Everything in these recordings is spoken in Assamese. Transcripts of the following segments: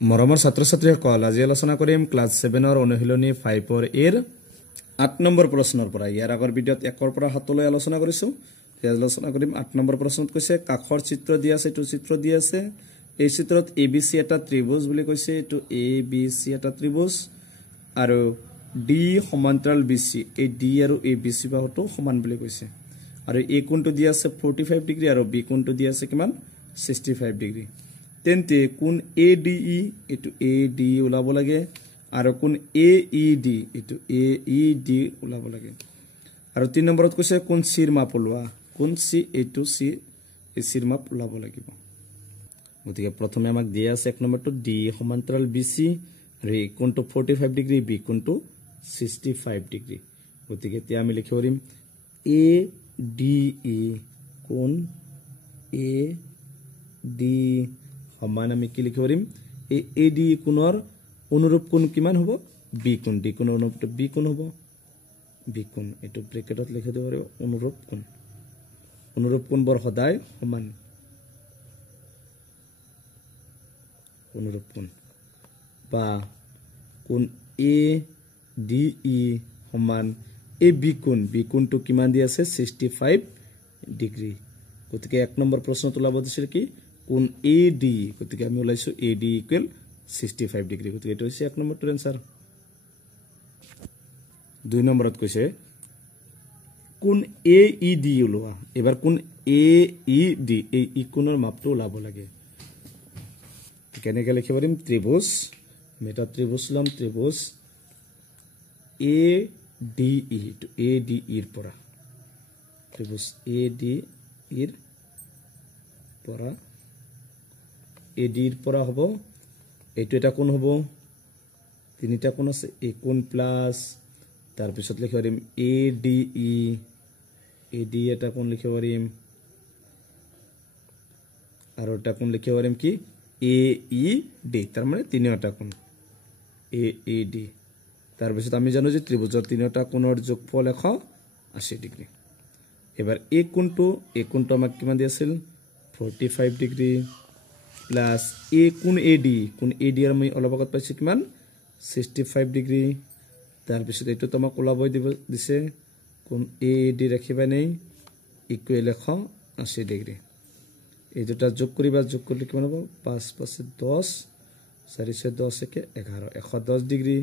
মৰমৰ ছাত্ৰ ছাত্ৰীসকল আজি আলোচনা কৰিম ক্লাছ 7 অনুশীলনী 5 এৰ 8 নম্বৰ প্ৰশ্নৰ পৰা ইয়াৰ আগৰ ভিডিঅ'ত 1 পৰা 7 লৈ আলোচনা কৰিছো এতিয়া আলোচনা কৰিম 8 নম্বৰ প্ৰশ্নত কৈছে কাখৰ চিত্ৰ দিয়া আছে এটো চিত্ৰ দিয়া আছে এই চিত্ৰত ABC এটা ত্ৰিভুজ বুলি কৈছে এটো ABC এটা ত্ৰিভুজ আৰু D সমান্তৰাল BC এই D আৰু ABC বাহুটো সমান বুলি কৈছে আৰু A কোণটো দিয়া আছে 45 ডিগ্ৰী আৰু B কোণটো দিয়া আছে কিমান 65 ডিগ্ৰী তেন্তে কোণ ADE এটো AD ওলাব লাগে আৰু কোণ AED এটো AED ওলাব লাগে আৰু 3 নম্বৰত কৈছে কোণ C ৰ মাপ ওলোৱা কোণ C এটো C এই C ৰ মাপ ওলাব লাগিব গতিকে প্ৰথমে আমাক দিয়া আছে 1 নম্বৰটো D সমান্তৰাল BC আৰু এই কোণটো 45 ডিগ্ৰী B কোণটো 65 ডিগ্ৰী গতিকে এতিয়া আমি লিখিব পাৰিম ADE কোণ AD সমান আমি কি লিখিব পাৰিম এই AD কোণৰ অনুৰূপ কোণ কিমান হ'ব B কোণ D কোণৰ অনুৰূপ B কোণ হ'ব B কোণ এটো ব্ৰেকেটত লিখি দিব পাৰিব অনুৰূপ কোণ বৰ সদায় সমান অনুৰূপ কোণ বা কোণ ADE সমান এই B কোণটো কিমান দি আছে 65 ডিগ্ৰী গতিকে 1 নম্বৰ প্ৰশ্নত ওলাব দিছিল কি কোণ AD গতিকে আমি ওলাইছো AD ইকুৱেল 65 ডিগ্ৰী গতিকে এটো হৈছে 1 নম্বৰটোৰ আনসাৰ 2 নম্বৰত কৈছে কোণ AED ওলোৱা এবাৰ কোণ AED এই ই কোণৰ মাপটো ওলাব লাগে কেনেকৈ লিখিব পাৰিম ত্ৰিভুজ মেটা ত্ৰিভুজ লম ত্ৰিভুজ ADE to ADE এর পরা ত্রিভুজ ADE এর পরা AD এর পরা হবো এইটো এটা কোণ হবো তিনিটা কোণ আছে এই কোণ প্লাস তার পিছত লিখিব পাৰিম ADE এটা কোণ লিখিব পাৰিম আৰু এটা কোণ লিখিব পাৰিম কি AED তাৰ মানে তিনিটা কোণ AED তাৰ পিছত আমি জানো যে ত্ৰিভুজৰ তিনিটা কোণৰ যোগফল 180 ডিগ্ৰী এবাৰ এই কোণটো আমাক কিমান দি আছিল 45 ডিগ্ৰী প্লাস কোণ AD এৰ আমি অলপ আগত পাইছো কিমান 65 ডিগ্ৰী তাৰ পিছত এইটো তোমাক ওলাবই দিছে কোণ AD ৰাখিবা নাই ইকুৱেল 180 ডিগ্ৰী এই দুটা যোগ কৰিলে কিমান হ'ব 5 5 10 4 6 10 কে 11 110 ডিগ্ৰী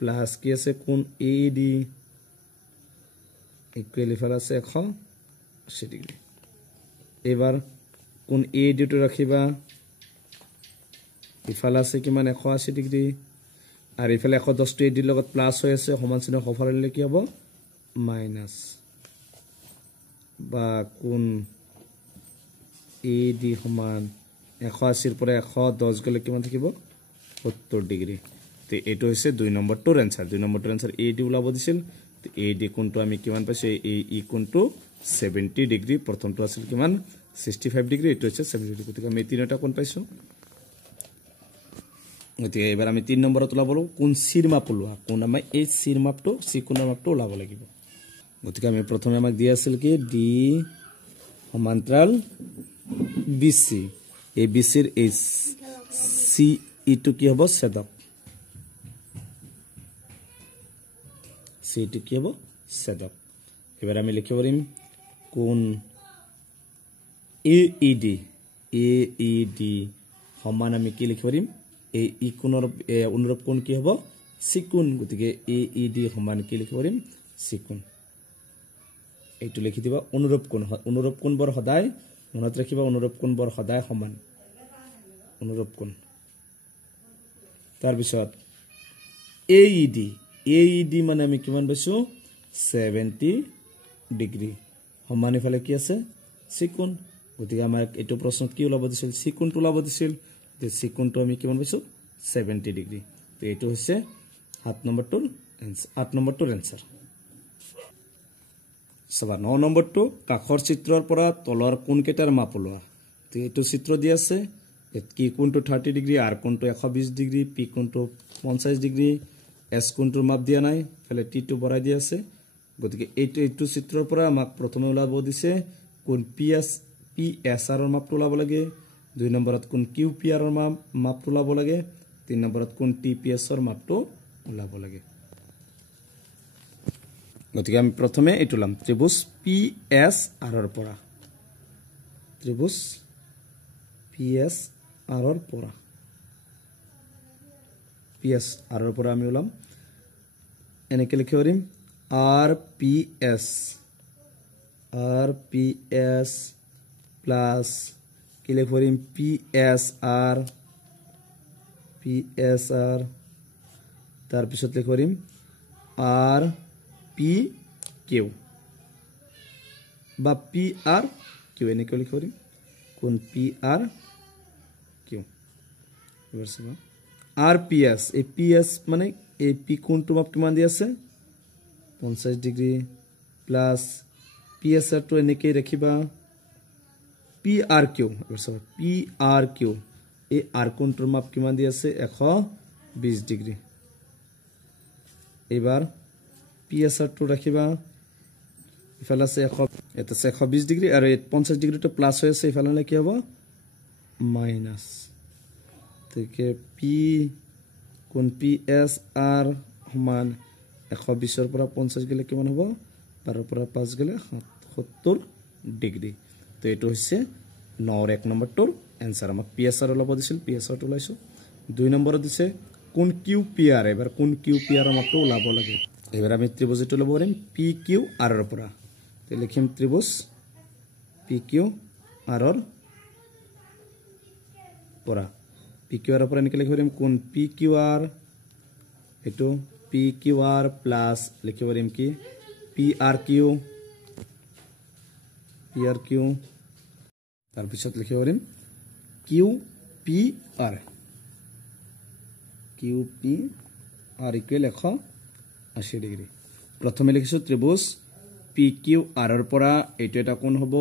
প্লাস কি আছে কোণ AD ইকুৱেল ইফালে আছে 180 ডিগ্ৰী এবাৰ কোণ AD টো ৰাখিবা ইফালে আছে কিমান 180 ডিগ্ৰী আৰু ইফালে 110 টো AD লগত প্লাস হৈ আছে সমান চিহ্ন সফালে কি হ'ব মাইনাস বা কোণ AD সমান 180 ৰ পৰা 110 গলে কিমান থাকিব 70 ডিগ্ৰী তে এটো হৈছে 2 নম্বৰটোৰ আনসাৰ AD ওলাব দিছিল তে AD কোণটো আমি কিমান পাইছো এই কোণটো 70 ডিগ্ৰী প্ৰথমটো আছিল কিমান 65 ডিগ্ৰী এটো হৈছে 70 ডিগ্ৰী গতিকে আমি তিনিটা কোণ পাইছো গতিকে এবাৰ আমি 3 নম্বৰত ওলাব কোণ C ৰ মাপ ওলোৱা কোণ আমি এই C ৰ মাপটো C কোণৰ মাপটো ওলাব লাগিব গতিকে আমি প্ৰথমে আমাক দিয়া আছিল কি D সমান্তৰাল BC এই BC ৰ এই C ইটো কি হ'ব ছেদক C টো কি হ'ব ছেদক এবাৰ আমি লিখিব পাৰিম কোণ AED সমান আমি কি লিখিব পাৰিম এই ই কোণৰ অনুৰূপ কোণ কি হ'ব C কোণ গতিকে AED সমান কি লিখিব পাৰিম C কোণ এইটো লিখি দিবা অনুৰূপ কোণ বৰ সদায় মনত ৰাখিবা অনুৰূপ কোণ বৰ সদায় সমান অনুৰূপ কোণ তাৰ পিছত AED মানে আমি কিমান পাইছো 70 ডিগ্ৰী সমান ইফালে কি আছে C কোণ গতিকে আমাৰ এইটো প্ৰশ্নত কি ওলাব দিছিল C কোণটো ওলাব দিছিল তে C কোণটো আমি কিমান পাইছো 70 ডিগ্ৰী তে এইটো হৈছে 8 নম্বৰটোৰ আনসাৰ সবা 9 নম্বৰটো কাখৰ চিত্ৰৰ পৰা তলৰ কোণ কেটাৰ মাপ ওলোৱা তে এইটো চিত্ৰ দি আছে কি কোণটো 30 degree R কোণটো 120 degree P কোণটো 50 degree S কোণটোৰ মাপ দিয়া নাই ফলে T টো বঢ়াই দিয়া আছে গতিকে এইটো চিত্ৰৰ পৰা আমাক প্ৰথমে ওলাব দিছে কোণ PSR ৰ মাপটো ওলাব লাগে 2 নম্বৰত কোন কিউ পি আৰৰ মাপটো ওলাব লাগে 3 নম্বৰত কোন টি পি এছৰ মাপটো ওলাব লাগে গতিকে আমি প্ৰথমে এইটো লম ত্ৰিভুজ পি এছ আৰৰ পৰা ত্ৰিভুজ পি এছ আৰৰ পৰা পি এছ আৰৰ পৰা আমি ওলাম এনেকৈ লিখিব পাৰিম আৰ পি এছ প্লাছ কি লিখিব পাৰিম পি এছ আৰ তাৰপিছত লিখিব পাৰিম আৰ পি কিউ বা পি আৰ কিউ এনেকৈ লিখিব পাৰিম কোন P R Q R P S এই পি এছ মানে এই পি কোনটো মাপ কিমান দি আছে 50 ডিগ্ৰী প্লাছ পি এছ আৰটো এনেকৈ ৰাখিবা পি আৰ কিউ এই আৰ কোনটোৰ মাপ কিমান দি আছে 120 ডিগ্ৰী এইবাৰ পি এছ আৰটো ৰাখিবা ইফালে আছে 120 ডিগ্ৰী আৰু 50 ডিগ্ৰীটো প্লাছ হৈ আছে ইফালে কি হ'ব মাইনাছ গতিকে কোন পি এছ আৰ সমান 120ৰ পৰা 50 গ'লে কিমান হ'ব 12 পৰা 5 গ'লে 70 ডিগ্ৰী তো এইটো হৈছে 9ৰ 1 নম্বৰটোৰ এনসাৰ আমাক পি এছ আৰ ওলাব দিছিল পি এছ আৰটো ওলাইছো 2 নম্বৰত দিছে কোন কিউ পি আৰ এবাৰ কোন কিউ পি আৰৰ মাপটো ওলাব লাগে এবাৰ আমি ত্ৰিভুজটো ল'ব পাৰিম পি কিউ আৰৰ পৰা তো লিখিম ত্ৰিভুজ পি কিউ আৰৰ পৰা পি কিউ আৰৰ পৰা এনেকৈ লিখিব পাৰিম কোন পি কিউ আৰ এইটো পি কিউ আৰ প্লাছ লিখিব পাৰিম কি পি আৰ কিউ তাৰপিছত লিখিব পাৰিম Q P R equal 180 degree প্ৰথমে লিখিছোঁ ত্ৰিভুজ পি কিউ আৰৰ পৰা এইটো এটা কোণ হ'ব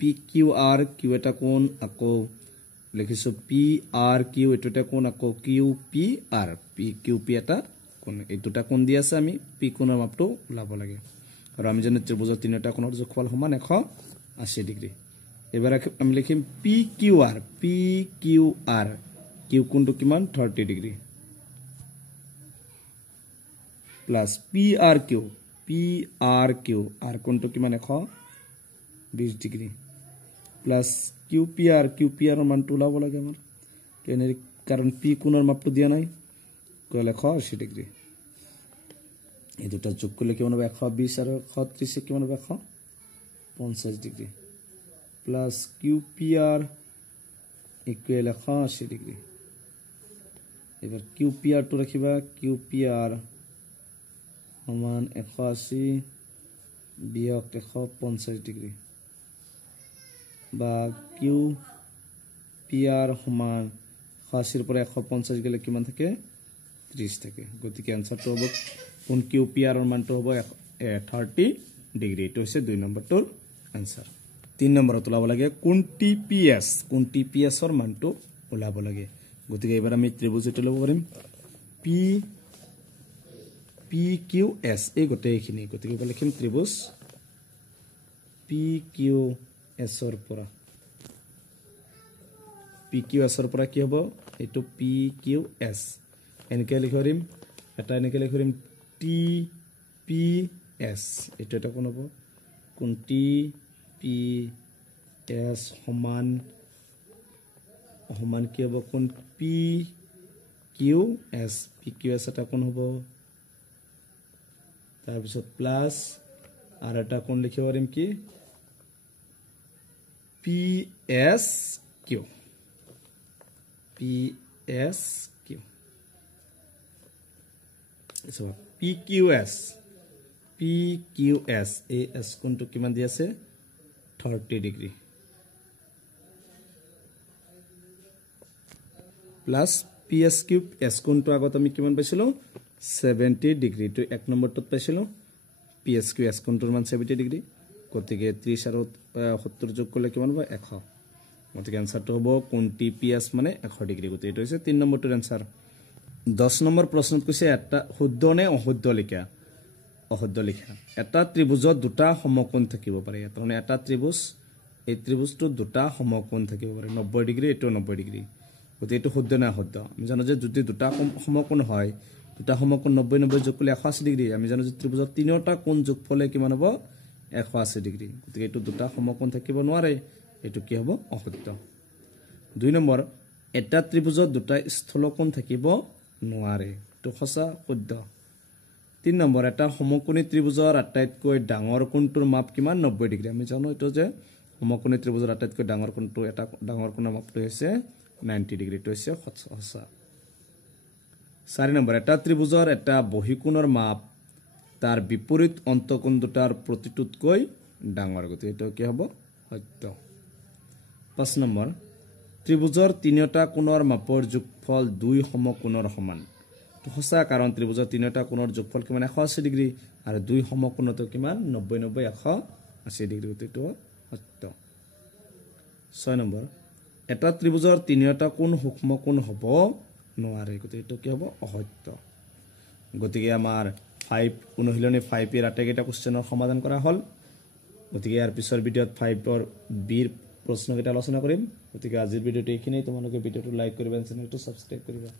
পি কিউ আৰ কিউ এটা কোণ আকৌ লিখিছোঁ পি আৰ কিউ এইটো এটা কোণ আকৌ Q P R P Q P এটা কোণ এই দুটা কোণ দি আছে আমি পি কোণৰ মাপটো ওলাব লাগে আৰু আমি জানো ত্ৰিভুজৰ তিনিটা কোণৰ যোগফল সমান 180 ডিগ্ৰী এবাৰ আমি লিখিম পি কিউ আৰ কিউ কোণটো কিমান 30 degree plus P R Q R কোণটো কিমান 120 ডিগ্ৰী প্লাছ কিউ পি আৰৰ মানটো ওলাব লাগে আমাৰ কাৰণ পি কোণৰ মাপটো দিয়া নাই কল 180 ডিগ্ৰী এই দুটা যোগ কৰিলে কিমান হ'ব 120 আৰু 130 কিমান হ'ব 150 degree plus Q P R equal 180 degree এবাৰ কিউ পি আৰটো ৰাখিবা কিউ পি আৰ সমান 180 বিয়োগ 150 ডিগ্ৰী বা কিউ পি আৰ সমান 180ৰ পৰা 150 গ'লে কিমান থাকে 30 থাকে গতিকে আনসাৰটো হ'ব কোন কিউ পি আৰৰ মানটো হ'ব 30 ডিগ্ৰী এইটো হৈছে 2 নম্বৰটোৰ আনসাৰ 3 নম্বৰত ওলাব লাগে কোন টি পি এছৰ মানটো ওলাব লাগে গতিকে এবাৰ আমি ত্ৰিভুজ এটা ল'ব পাৰিম পি কিউ এছ এই গোটেইখিনি গতিকে লিখিম ত্ৰিভুজ পি কিউ এছৰ পৰা কি হ'ব এইটো পি কিউ এছ এনেকৈ লিখিব পাৰিম এটা এনেকৈ লিখিব পাৰিম টি পি এছ এইটো এটা কোন হ'ব কোন টি পি এছ সমান কি হ'ব কোন পি কিউ এছ এটা কোন হ'ব তাৰপিছত প্লাছ আৰু এটা কোন লিখিব পাৰিম কি P S Q P Q S এই এছ কোনটো কিমান দি আছে 30 degree plus P S Q S কোনটো আগত আমি কিমান পাইছিলোঁ 70 ডিগ্ৰী তো 1 নম্বৰটোত পাইছিলোঁ পি এছ কিউ এছ কোনটোৰ মান 70 ডিগ্ৰী গতিকে 30 আৰু 70 যোগ কৰিলে কিমান হ'ব 100 গতিকে আনসাৰটো হ'ব কোন টি পি এছ মানে 100 ডিগ্ৰী গতিকে এইটো হৈছে 3 নম্বৰটোৰ আনসাৰ 10 নম্বৰ প্ৰশ্নত কৈছে এটা শুদ্ধ নে অশুদ্ধ লিখা এটা ত্ৰিভুজত দুটা সমকোণ থাকিব পাৰে তাৰমানে এটা ত্ৰিভুজ এই ত্ৰিভুজটো দুটা সমকোণ থাকিব পাৰে 90 ডিগ্ৰী এটো 90 ডিগ্ৰী গতিকে এটো শুদ্ধ না শুদ্ধ আমি জানো যে যদি দুটা সমকোণ হয় দুটা সমকোণ 90 90 যোগ কৰিলে 180 ডিগ্ৰী আমি জানো যে ত্ৰিভুজৰ তিনিটা কোণ যোগফলে কিমান হ'ব 180 ডিগ্ৰী গতিকে এটো দুটা সমকোণ থাকিব নোৱাৰে এটো কি হ'ব অশুদ্ধ 2 নম্বৰ এটা ত্ৰিভুজত দুটা স্থলকোণ থাকিব নোৱাৰে এটো সঁচা শুদ্ধ 3 নম্বৰ এটা সমকোণী ত্ৰিভুজৰ আটাইতকৈ ডাঙৰ কোণটোৰ মাপ কিমান 90 ডিগ্ৰী আমি জানো এটো যে সমকোণী ত্ৰিভুজৰ আটাইতকৈ ডাঙৰ কোণটো এটা ডাঙৰ কোণৰ মাপটো হৈছে 90 ডিগ্ৰী তো হৈছে সঁচা 4 নম্বৰ এটা ত্ৰিভুজৰ এটা বহিকোণৰ মাপ তাৰ বিপৰীত অন্তকোণ দুটাৰ প্ৰতিটোতকৈ ডাঙৰ গতি এটো কি হ'ব সত্য 5 নম্বৰ ত্ৰিভুজৰ তিনিটা কোণৰ মাপৰ যোগফল দুই সমকোণৰ সমান তো সঁচা কাৰণ ত্ৰিভুজৰ তিনিটা কোণৰ যোগফল কিমান 180 ডিগ্ৰী আৰু দুই সমকোণটো কিমান 90 90 180 ডিগ্ৰী গতি এটো সত্য 6 নম্বৰ এটা ত্ৰিভুজৰ তিনিটা কোণ সূক্ষ্ম কোণ হ'ব নোৱাৰে গতি এটো কি হ'ব অসত্য গতিকে আমাৰ 5 অনুশীলনী 5 এৰ আটাইকেইটা কোশ্চেনৰ সমাধান কৰা হল গতিকে ইয়াৰ পিছৰ ভিডিঅত 5 ৰ বিৰ প্ৰশ্নকেইটা আলোচনা কৰিম গতিকে আজিৰ ভিডিঅটো এইখিনিয়ে তোমালোকে ভিডিঅটো লাইক কৰিবা চেনেলটো সাবস্ক্ৰাইব কৰিবা